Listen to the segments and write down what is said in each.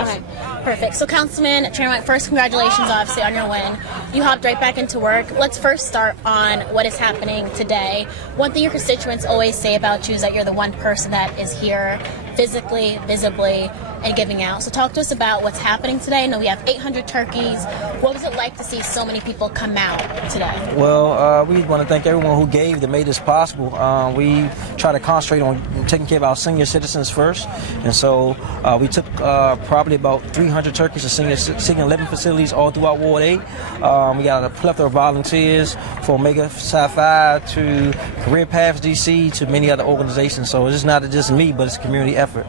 Okay, perfect. So, Councilman Trayon White, first, congratulations, obviously, on your win. You hopped right back into work. Let's first start on what is happening today. One thing your constituents always say about you is that you're the one person that is here physically, visibly, and giving out. So talk to us about what's happening today. I know we have 800 turkeys. What was it like to see so many people come out today? Well, we want to thank everyone who gave that made this possible. We try to concentrate on taking care of our senior citizens first. And so we took probably about 300 turkeys to senior living facilities all throughout Ward 8. We got a plethora of volunteers from Omega Psi Phi to Career Paths DC to many other organizations. So it's not just me, but it's a community effort.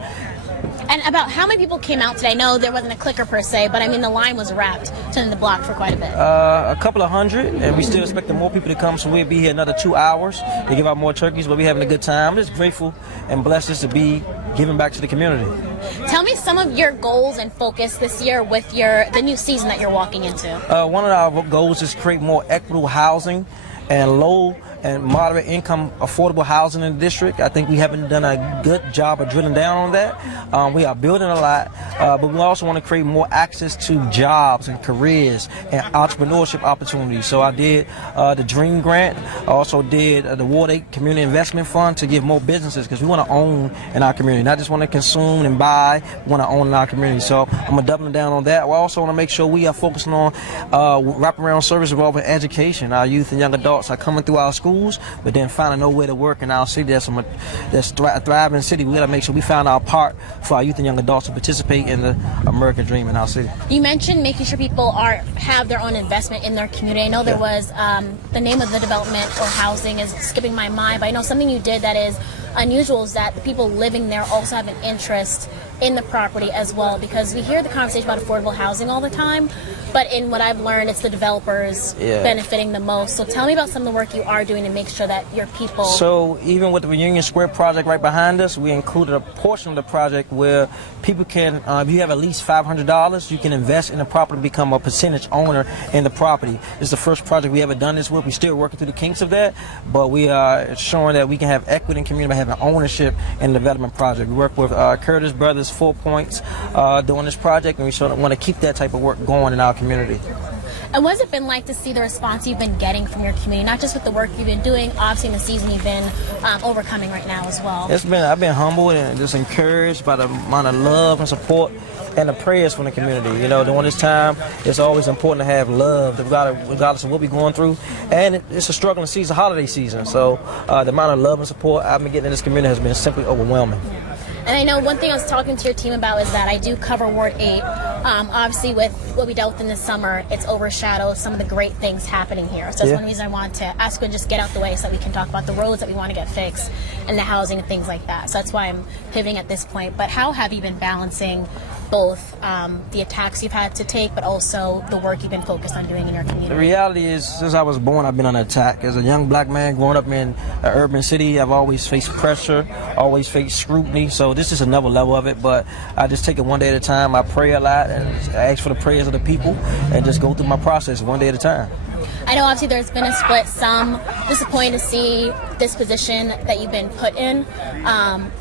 And about how many people came out today? I know there wasn't a clicker per se, but I mean the line was wrapped to the block for quite a bit. A couple of hundred, and we still expecting more people to come, so we'll be here another 2 hours to give out more turkeys, but we're having a good time. I'm just grateful and blessed just to be giving back to the community. Tell me some of your goals and focus this year with the new season that you're walking into. One of our goals is to create more equitable housing and low and moderate income affordable housing in the district. I think we haven't done a good job of drilling down on that. We are building a lot, but we also want to create more access to jobs and careers and entrepreneurship opportunities. So I did the Dream Grant. I also did the Ward 8 Community Investment Fund to give more businesses, because we want to own in our community, not just want to consume and buy, we want to own in our community. So I'm going to double down on that. We also want to make sure we are focusing on wraparound service involving education. Our youth and young adults are coming through our schools, but then finding nowhere to work in our city. That's a thriving city. We got to make sure we find our part for our youth and young adults to participate in the American dream in our city. You mentioned making sure people have their own investment in their community. I know there was the name of the development or housing is skipping my mind, but I know something you did that is unusual is that the people living there also have an interest in the property as well, because we hear the conversation about affordable housing all the time, but in what I've learned, it's the developers benefiting the most. So tell me about some of the work you are doing to make sure that your people... So even with the Reunion Square project right behind us, we included a portion of the project where people can, if you have at least $500, you can invest in the property and become a percentage owner in the property. It's the first project we ever done this with. We're still working through the kinks of that, but we are showing that we can have equity in community by having ownership in the development project. We work with Curtis Brothers 4 Points doing this project, and we sort of want to keep that type of work going in our community. And what has it been like to see the response you've been getting from your community, not just with the work you've been doing, obviously in the season you've been overcoming right now as well? I've been humbled and just encouraged by the amount of love and support and the prayers from the community. You know, during this time, it's always important to have love, regardless of what we're going through. And it's a struggling season, holiday season. So the amount of love and support I've been getting in this community has been simply overwhelming. And I know one thing I was talking to your team about is that I do cover Ward 8. Obviously, with what we dealt with in the summer, it's overshadowed some of the great things happening here. So that's one reason I wanted to ask you and just get out the way so that we can talk about the roads that we want to get fixed and the housing and things like that. So that's why I'm pivoting at this point. But how have you been balancing both the attacks you've had to take, but also the work you've been focused on doing in your community? The reality is, since I was born, I've been under attack. As a young black man growing up in an urban city, I've always faced pressure, always faced scrutiny. So this is another level of it, but I just take it one day at a time. I pray a lot and ask for the prayers of the people and just go through my process one day at a time. I know obviously there's been a split, some disappointed to see this position that you've been put in,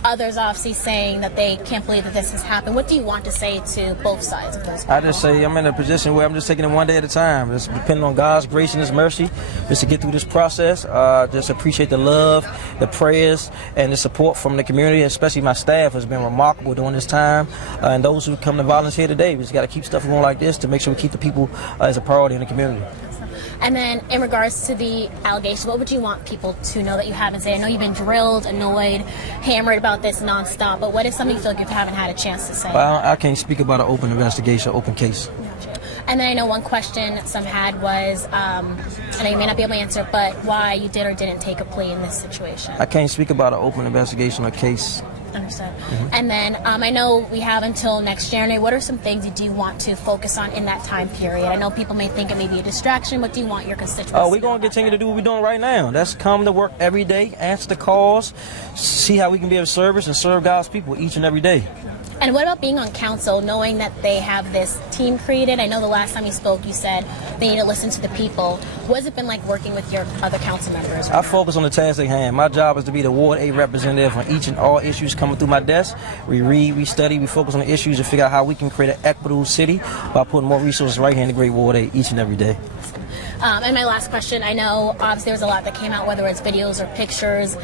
others obviously saying that they can't believe that this has happened. What do you want to say to both sides of those? I just say I'm in a position where I'm just taking it one day at a time, just depending on God's grace and His mercy, just to get through this process. Just appreciate the love, the prayers, and the support from the community, especially my staff has been remarkable during this time, and those who come to volunteer today. We just got to keep stuff going like this to make sure we keep the people as a priority in the community. And then in regards to the allegations, what would you want people to know that you haven't said? I know you've been drilled, annoyed, hammered about this nonstop, but what is something you feel like you haven't had a chance to say? Well, I can't speak about an open investigation, open case. Gotcha. And then I know one question some had was, I know you may not be able to answer, but why you did or didn't take a plea in this situation? I can't speak about an open investigation or case. Understood. And then I know we have until next January. What are some things you do want to focus on in that time period? I know people may think it may be a distraction. What do you want your constituents to know? We're going to continue to do what we're doing right now. That's come to work every day, answer the calls, see how we can be of service and serve God's people each and every day. And what about being on council, knowing that they have this team created? I know the last time you spoke, you said they need to listen to the people. What has it been like working with your other council members? I focus on the task at hand. My job is to be the Ward 8 representative on each and all issues coming through my desk. We read, we study, we focus on the issues to figure out how we can create an equitable city by putting more resources right here in the great Ward 8 each and every day. And my last question, I know obviously there was a lot that came out, whether it's videos or pictures.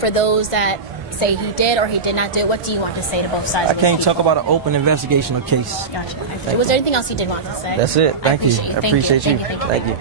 For those that say he did or he did not do it, what do you want to say to both sides? I can't talk about an open investigational case. Gotcha. Was there anything else you did want to say? That's it. Thank you. I I appreciate you. Thank you. Thank you.